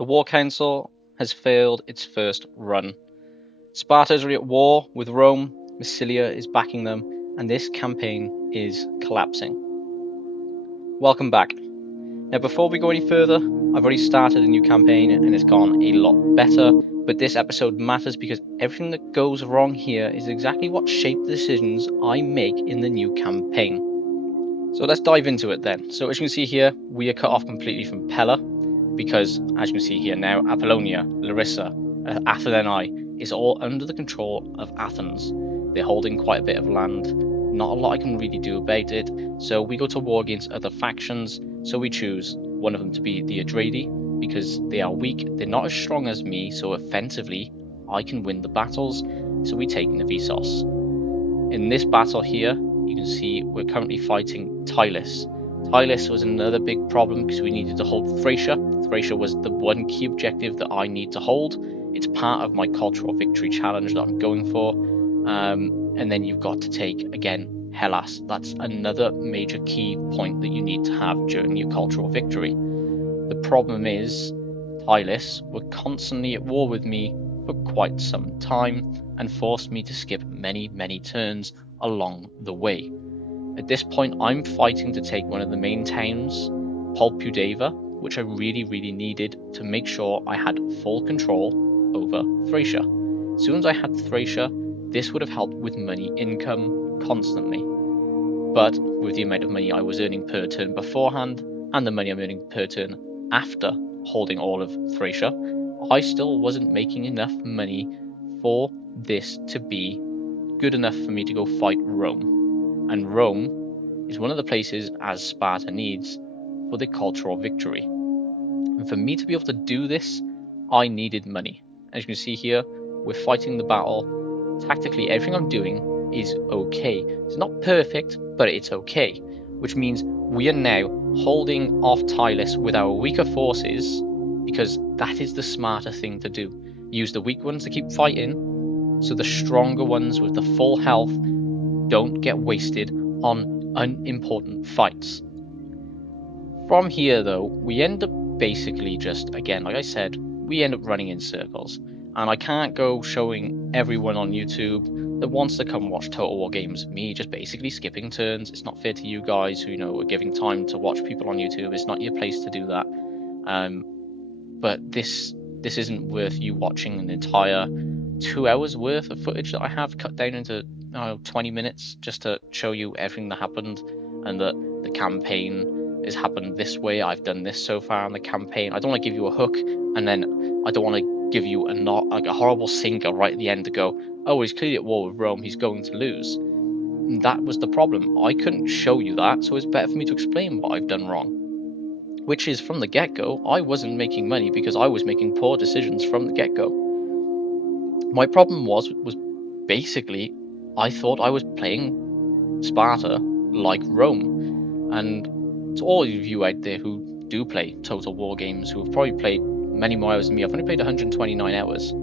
The War Council has failed its first run. Sparta is already at war with Rome, Massilia is backing them, and this campaign is collapsing. Welcome back. Now, before we go any further, I've already started a new campaign and it's gone a lot better, but this episode matters because everything that goes wrong here is exactly what shaped the decisions I make in the new campaign. So let's dive into it then. So as you can see here, we are cut off completely from Pella, because as you can see here now, Apollonia, Larissa, Athens is all under the control of Athens. They're holding quite a bit of land. Not a lot I can really do about it, so we go to war against other factions. So we choose one of them to be the Adradi, because they are weak, they're not as strong as me, so offensively I can win the battles. So we take Navisos. In this battle here, you can see we're currently fighting Tylis. Tylis was another big problem because we needed to hold Thracia. Thracia was the one key objective that I need to hold. It's part of my cultural victory challenge that I'm going for. And then you've got to take, again, Hellas. That's another major key point that you need to have during your cultural victory. The problem is, Tylis were constantly at war with me for quite some time and forced me to skip many turns along the way. At this point, I'm fighting to take one of the main towns, Pulpudeva, which I really needed to make sure I had full control over Thracia. As soon as I had Thracia, this would have helped with money income constantly. But with the amount of money I was earning per turn beforehand, and the money I'm earning per turn after holding all of Thracia, I still wasn't making enough money for this to be good enough for me to go fight Rome. And Rome is one of the places, as Sparta needs, for the cultural victory. And for me to be able to do this, I needed money. As you can see here, we're fighting the battle. Tactically, everything I'm doing is okay. It's not perfect, but it's okay. Which means we are now holding off Tylis with our weaker forces, because that is the smarter thing to do. Use the weak ones to keep fighting, so the stronger ones with the full health don't get wasted on unimportant fights. From here though, we end up basically just, again, like I said, we end up running in circles. And I can't go showing everyone on YouTube that wants to come watch Total War games me just basically skipping turns. It's not fair to you guys who, are giving time to watch people on YouTube. It's not your place to do that. But this isn't worth you watching an entire 2 hours worth of footage that I have cut down into 20 minutes just to show you everything that happened, and that the campaign has happened this way. I've done this so far in the campaign. I don't want to give you a hook, and then I don't want to give you a horrible sinker right at the end to go, oh, he's clearly at war with Rome, he's going to lose. And that was the problem. I couldn't show you that, so it's better for me to explain what I've done wrong. Which is, from the get-go, I wasn't making money because I was making poor decisions from the get-go. My problem was basically, I thought I was playing Sparta like Rome. And to all of you out there who do play Total War games, who have probably played many more hours than me, I've only played 129 hours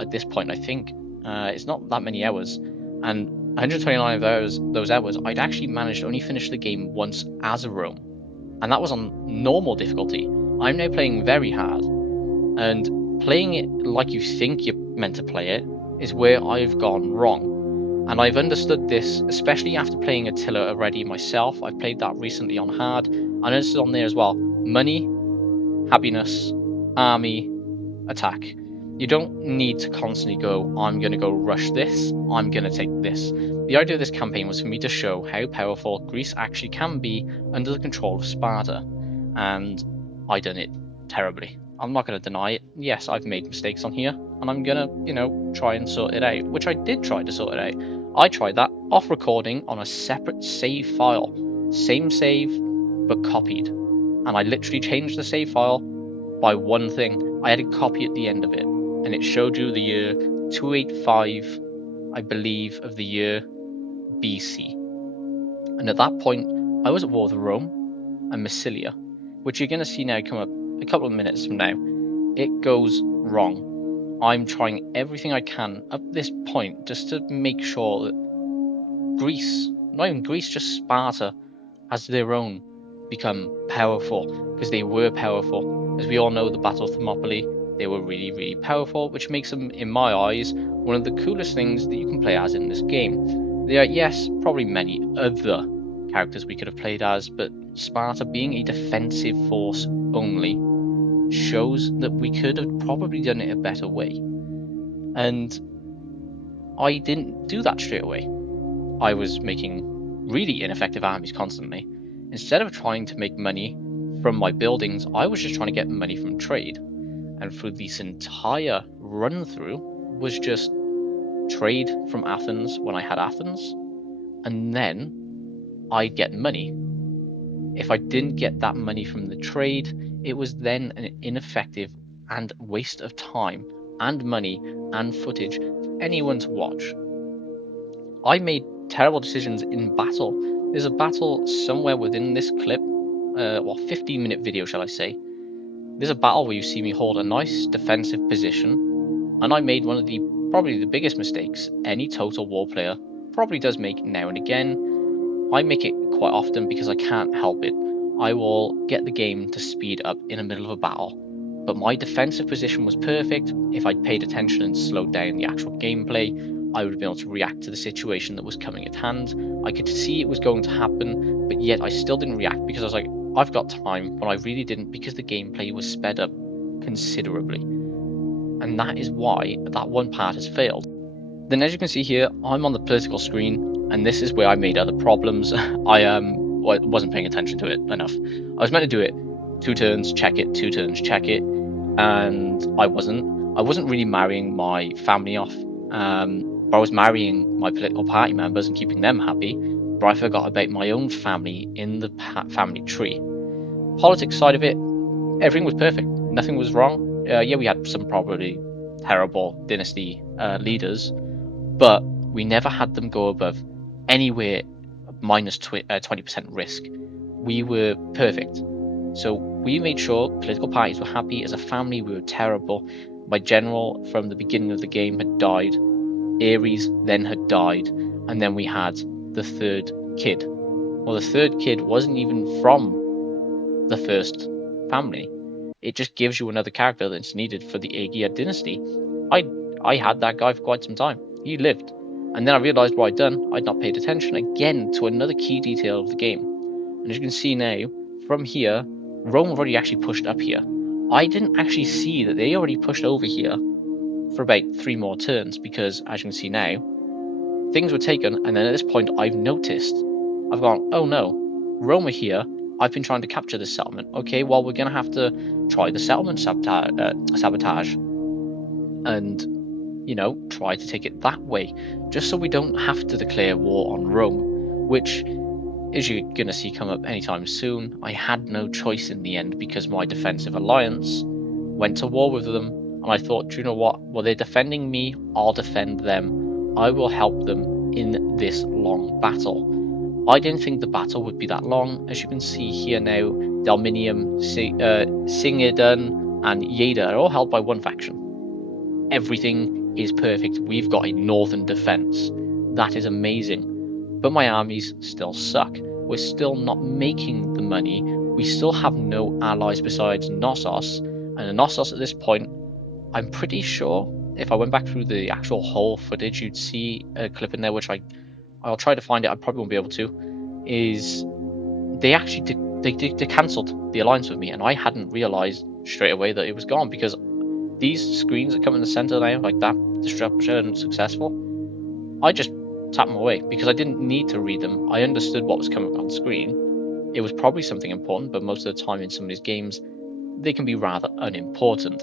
at this point, I think. It's not that many hours. And 129 of those hours, I'd actually managed to only finish the game once as a Rome. And that was on normal difficulty. I'm now playing very hard, and playing it like you think you're meant to play it is where I've gone wrong. And I've understood this, especially after playing Attila already myself. I've played that recently on hard. I understood on there as well. Money, happiness, army, attack. You don't need to constantly go, I'm going to go rush this, I'm going to take this. The idea of this campaign was for me to show how powerful Greece actually can be under the control of Sparta. And I done it terribly. I'm not going to deny it. Yes, I've made mistakes on here, and I'm going to, try and sort it out, which I did try to sort it out. I tried that off recording on a separate save file. Same save, but copied. And I literally changed the save file by one thing. I had a copy at the end of it, and it showed you the year 285, I believe, of the year BC. And at that point, I was at war with Rome and Massilia, which you're going to see now come up a couple of minutes from now. It goes wrong. I'm trying everything I can up this point just to make sure that Greece, not even Greece, just Sparta, as their own, become powerful, because they were powerful. As we all know, the Battle of Thermopylae, they were really, really powerful, which makes them, in my eyes, one of the coolest things that you can play as in this game. There are, yes, probably many other characters we could have played as, but Sparta being a defensive force only shows that we could have probably done it a better way. And I didn't do that straight away. I was making really ineffective armies constantly. Instead of trying to make money from my buildings, I was just trying to get money from trade. And through this entire run through was just trade from Athens when I had Athens, and then I'd get money. If I didn't get that money from the trade, it was then an ineffective and waste of time and money and footage for anyone to watch. I made terrible decisions in battle. There's a battle somewhere within this clip, 15-minute video, shall I say. There's a battle where you see me hold a nice defensive position, and I made one of the probably the biggest mistakes any Total War player probably does make now and again. I make it quite often because I can't help it. I will get the game to speed up in the middle of a battle, but my defensive position was perfect. If I'd paid attention and slowed down the actual gameplay, I would have been able to react to the situation that was coming at hand. I could see it was going to happen, but yet I still didn't react because I was like, I've got time, but I really didn't because the gameplay was sped up considerably. And that is why that one part has failed. Then as you can see here, I'm on the political screen, and this is where I made other problems. I wasn't paying attention to it enough. I was meant to do it 2 turns, check it, 2 turns, check it, and I wasn't. I wasn't really marrying my family off, but I was marrying my political party members and keeping them happy, but I forgot about my own family in the family tree. Politics side of it, everything was perfect. Nothing was wrong. Yeah, we had some probably terrible dynasty leaders, but we never had them go above anywhere minus 20% risk. We were perfect. So we made sure political parties were happy. As a family, we were terrible. My general from the beginning of the game had died. Ares then had died. And then we had the third kid. Well, the third kid wasn't even from the first family. It just gives you another character that's needed for the Aegeid dynasty. I had that guy for quite some time. He lived. And then I realised what I'd done. I'd not paid attention again to another key detail of the game. And as you can see now, from here, Rome have already actually pushed up here. I didn't actually see that they already pushed over here for about 3 more turns because, as you can see now, things were taken, and then at this point I've noticed. I've gone, oh no, Rome are here. I've been trying to capture this settlement. Okay, well, we're going to have to try the settlement sabotage and, try to take it that way, just so we don't have to declare war on Rome, which, as you're going to see come up anytime soon, I had no choice in the end because my defensive alliance went to war with them, and I thought, do you know what? Well, they're defending me, I'll defend them. I will help them in this long battle. I didn't think the battle would be that long. As you can see here now, Dalminium, Singidun, and Yeda are all held by one faction. Everything is perfect. We've got a northern defense. That is amazing. But my armies still suck. We're still not making the money. We still have no allies besides Knossos. And Knossos at this point, I'm pretty sure if I went back through the actual whole footage, you'd see a clip in there, which I'll try to find it. I probably won't be able to. Is they actually they cancelled the alliance with me, and I hadn't realized straight away that it was gone because these screens that come in the center now, like that, destruction successful, I just tapped them away because I didn't need to read them. I understood what was coming on screen. It was probably something important, but most of the time in some of these games, they can be rather unimportant.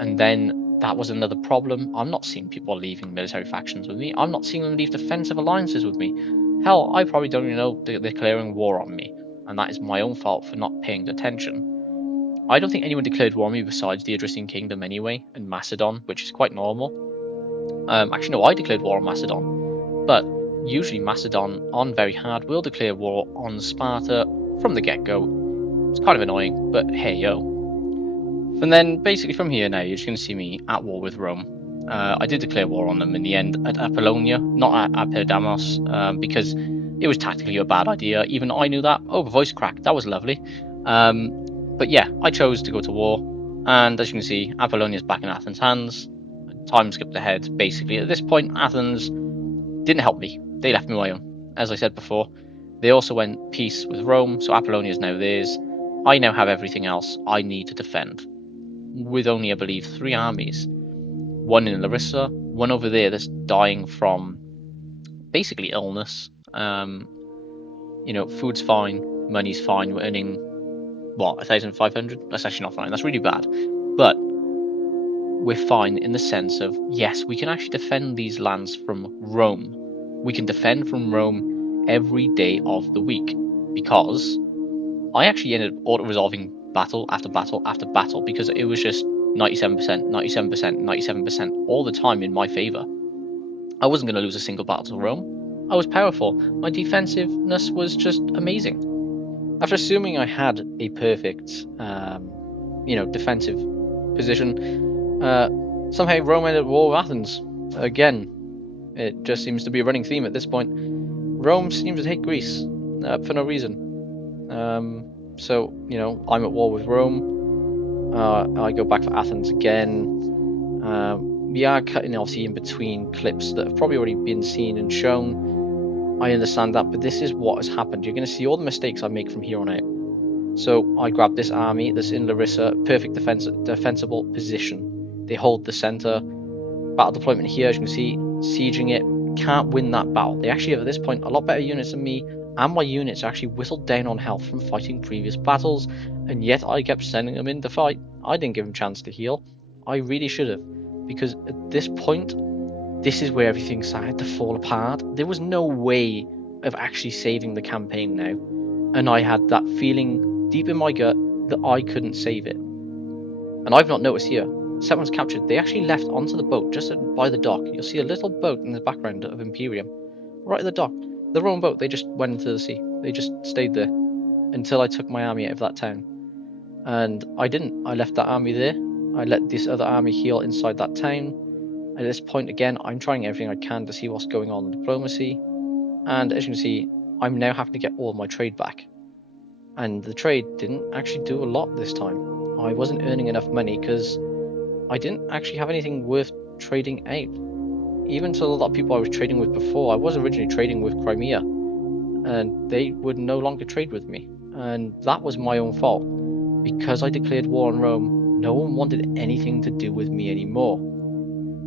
And then that was another problem. I'm not seeing people leaving military factions with me. I'm not seeing them leave defensive alliances with me. Hell, I probably don't even know they're declaring war on me, and that is my own fault for not paying attention. I don't think anyone declared war on me besides the Adrian Kingdom anyway, and Macedon, which is quite normal. Actually, no, I declared war on Macedon, but usually Macedon on very hard will declare war on Sparta from the get-go. It's kind of annoying, but hey yo. And then basically from here now, you're just going to see me at war with Rome. I did declare war on them in the end at Apollonia, not at Pergamos, because it was tactically a bad idea. Even I knew that. Oh, voice crack, that was lovely. But yeah, I chose to go to war, and as you can see, Apollonia's back in Athens' hands. Time skipped ahead. Basically, at this point, Athens didn't help me. They left me on my own. As I said before, they also went peace with Rome, so Apollonia is now theirs. I now have everything else I need to defend, with only, I believe, 3 armies. One in Larissa, one over there that's dying from basically illness. Food's fine, money's fine. We're earning what 1,500. That's actually not fine. That's really bad, but we're fine in the sense of yes, we can actually defend these lands from Rome. We can defend from Rome every day of the week because I actually ended up auto-resolving battle after battle after battle because it was just 97%, 97%, 97% all the time in my favor. I wasn't going to lose a single battle to Rome. I was powerful. My defensiveness was just amazing. After assuming I had a perfect, defensive position, somehow Rome ended at war with Athens. Again, it just seems to be a running theme at this point. Rome seems to hate Greece for no reason. I'm at war with Rome. I go back for Athens again. We are cutting obviously in between clips that have probably already been seen and shown. I understand that, but this is what has happened. You're going to see all the mistakes I make from here on out. So I grab this army that's in Larissa, perfect defensible position. They hold the center. Battle deployment here, as you can see, sieging it. Can't win that battle. They actually have at this point a lot better units than me, and my units are actually whittled down on health from fighting previous battles, and yet I kept sending them in to fight. I didn't give them a chance to heal. I really should have, because at this point, this is where everything started to fall apart. There was no way of actually saving the campaign now, and I had that feeling deep in my gut that I couldn't save it. And I've not noticed here, Setman's captured, they actually left onto the boat just by the dock. You'll see a little boat in the background of Imperium, right at the dock. The Roman boat, they just went into the sea. They just stayed there until I took my army out of that town. And I didn't. I left that army there. I let this other army heal inside that town. At this point, again, I'm trying everything I can to see what's going on in diplomacy. And as you can see, I'm now having to get all my trade back. And the trade didn't actually do a lot this time. I wasn't earning enough money because I didn't actually have anything worth trading out. Even to a lot of people I was trading with before, I was originally trading with Crimea, and they would no longer trade with me. And that was my own fault. Because I declared war on Rome, no one wanted anything to do with me anymore.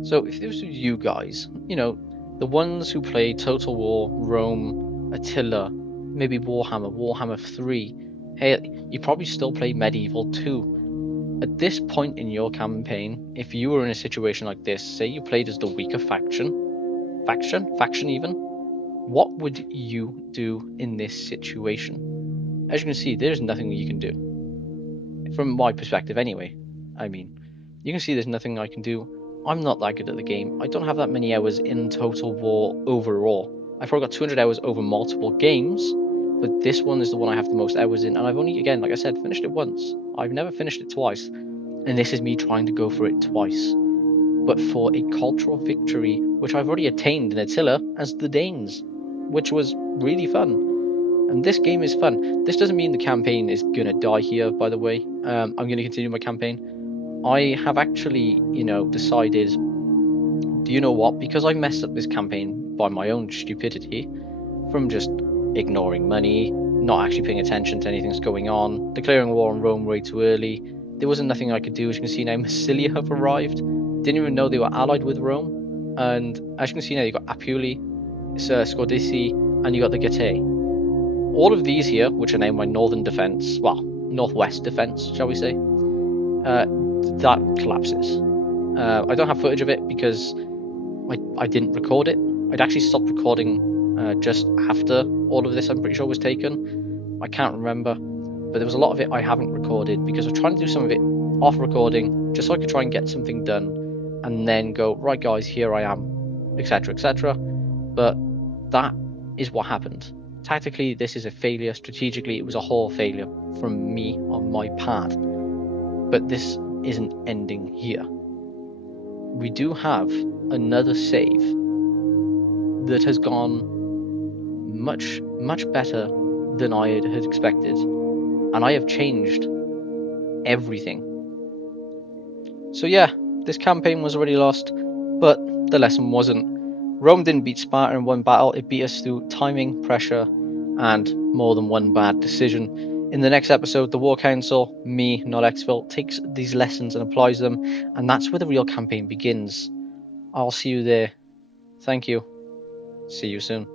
So if this was you guys, the ones who play Total War, Rome, Attila, maybe Warhammer 3, hey, you probably still play Medieval 2. At this point in your campaign, if you were in a situation like this, say you played as the weaker faction even, what would you do in this situation? As you can see, there's nothing you can do. From my perspective anyway. I mean, you can see there's nothing I can do. I'm not that good at the game. I don't have that many hours in Total War overall. I've probably got 200 hours over multiple games, but this one is the one I have the most hours in, and I've only, again, like I said, finished it once. I've never finished it twice, and this is me trying to go for it twice. But for a cultural victory, which I've already attained in Attila as the Danes, which was really fun. And this game is fun. This doesn't mean the campaign is gonna die here, by the way. I'm gonna continue my campaign. I have actually, decided, do you know what? Because I messed up this campaign by my own stupidity, from just ignoring money, not actually paying attention to anything that's going on, declaring war on Rome way too early. There wasn't nothing I could do. As you can see now, Massilia have arrived. Didn't even know they were allied with Rome. And as you can see now, you got Apuli, Scordisi, and you got the Getae. All of these here, which are now my northern defense, well, northwest defense, shall we say, that collapses. I don't have footage of it because I didn't record it. I'd actually stopped recording just after all of this, I'm pretty sure, was taken. I can't remember, but there was a lot of it I haven't recorded because I was trying to do some of it off recording just so I could try and get something done and then go, right guys, here I am, etc, etc. But that is what happened. Tactically, this is a failure. Strategically, it was a whole failure from me on my part. But this isn't ending here. We do have another save that has gone much, much better than I had expected. And I have changed everything. So yeah, this campaign was already lost, but the lesson wasn't. Rome didn't beat Sparta in one battle, it beat us through timing, pressure, and more than one bad decision. In the next episode, the War Council, me, not Exfil, takes these lessons and applies them, and that's where the real campaign begins. I'll see you there. Thank you. See you soon.